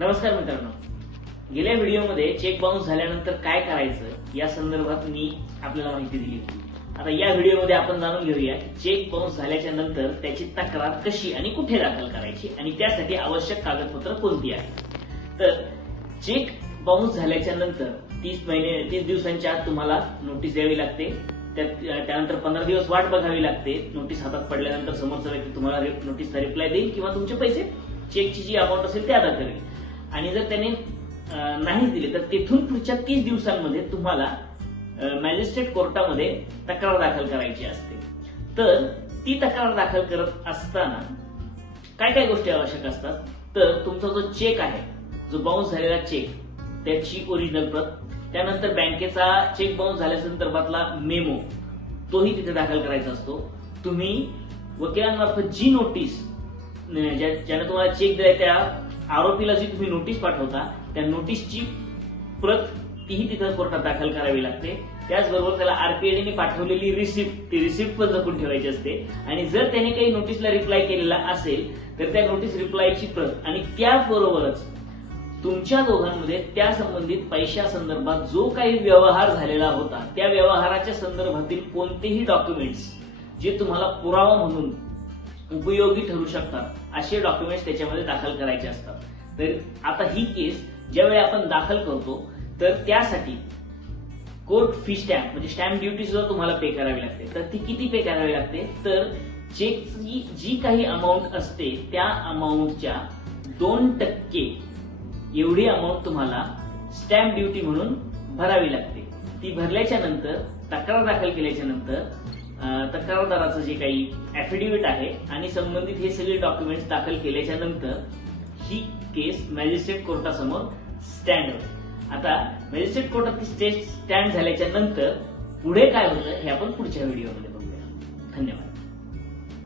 नमस्कार मित्रांनो, गेल्या व्हिडिओमध्ये चेक बाउन्स झाल्यानंतर काय करायचं या संदर्भात मी आपल्याला माहिती दिली होती. आता या व्हिडिओमध्ये आपण जाणून घेऊया की चेक बाउन्स झाल्याच्या नंतर त्याची तक्रार कशी आणि कुठे दाखल करायची आणि त्यासाठी आवश्यक कागदपत्र कोणती आहेत. तर चेक बाउन्स झाल्याच्या नंतर 30 दिवसांच्या आत तुम्हाला नोटीस द्यावी लागते. त्यानंतर 15 दिवस वाट बघावी लागते. नोटीस हातात पडल्यानंतर समोरचा व्यक्ती तुम्हाला नोटीसचा रिप्लाय देईल किंवा तुमचे पैसे चेकची जी अमाऊंट असेल ते अदा करेल. आणि जर त्याने नाहीच दिले तर तिथून पुढच्या 30 दिवसांमध्ये तुम्हाला मॅजिस्ट्रेट कोर्टामध्ये तक्रार दाखल करायची असते. तर ती तक्रार दाखल करत असताना काय काय गोष्टी आवश्यक असतात, तर तुमचा जो चेक आहे, जो बाउन्स झालेला चेक, त्याची ओरिजिनल प्रत, त्यानंतर बँकेचा चेक बाउन्स झाल्यासंदर्भातला मेमो, तोही तिथे दाखल करायचा असतो. तुम्ही वकिलांमार्फत जी नोटीस ज्याने तुम्हाला चेक दिलाय त्या आरोपीला जी तुम्ही नोटीस पाठवता त्या नोटीसची प्रत तीही तिथं कोर्टात दाखल करावी लागते. त्याचबरोबर त्याला आरपीआयने पाठवलेली रिसिप्ट, ती रिसिप्ट पण जपून ठेवायची असते. आणि जर त्याने काही नोटीसला रिप्लाय केलेला असेल तर त्या नोटीस रिप्लायची प्रत आणि त्याबरोबरच तुमच्या दोघांमध्ये त्या संबंधित पैशासंदर्भात जो काही व्यवहार झालेला होता त्या व्यवहाराच्या संदर्भातील कोणतेही डॉक्युमेंट्स जे तुम्हाला पुरावा म्हणून उपयोगी ठरू शकतात असे डॉक्युमेंट्स त्याच्यामध्ये दाखल करायचे असतात. तर आता ही केस ज्यावेळी आपण दाखल करतो तर त्यासाठी कोर्ट फी स्टॅम्प म्हणजे स्टॅम्प ड्युटी सुद्धा तुम्हाला पे करावी लागते. तर ती किती पे करावी लागते, तर चेकची जी काही अमाऊंट असते त्या अमाऊंटच्या 2% एवढी अमाऊंट तुम्हाला स्टॅम्प ड्युटी म्हणून भरावी लागते. ती भरल्याच्या नंतर, तक्रार दाखल केल्याच्या नंतर तक्रारदाराचं जे काही ऍफिडेव्हिट आहे आणि संबंधित हे सगळे डॉक्युमेंट्स दाखल केल्याच्या नंतर ही केस मॅजिस्ट्रेट कोर्टासमोर स्टँड होते. आता मॅजिस्ट्रेट कोर्टात स्टँड झाल्याच्या नंतर पुढे काय होतं हे आपण पुढच्या व्हिडिओमध्ये बघूया. धन्यवाद.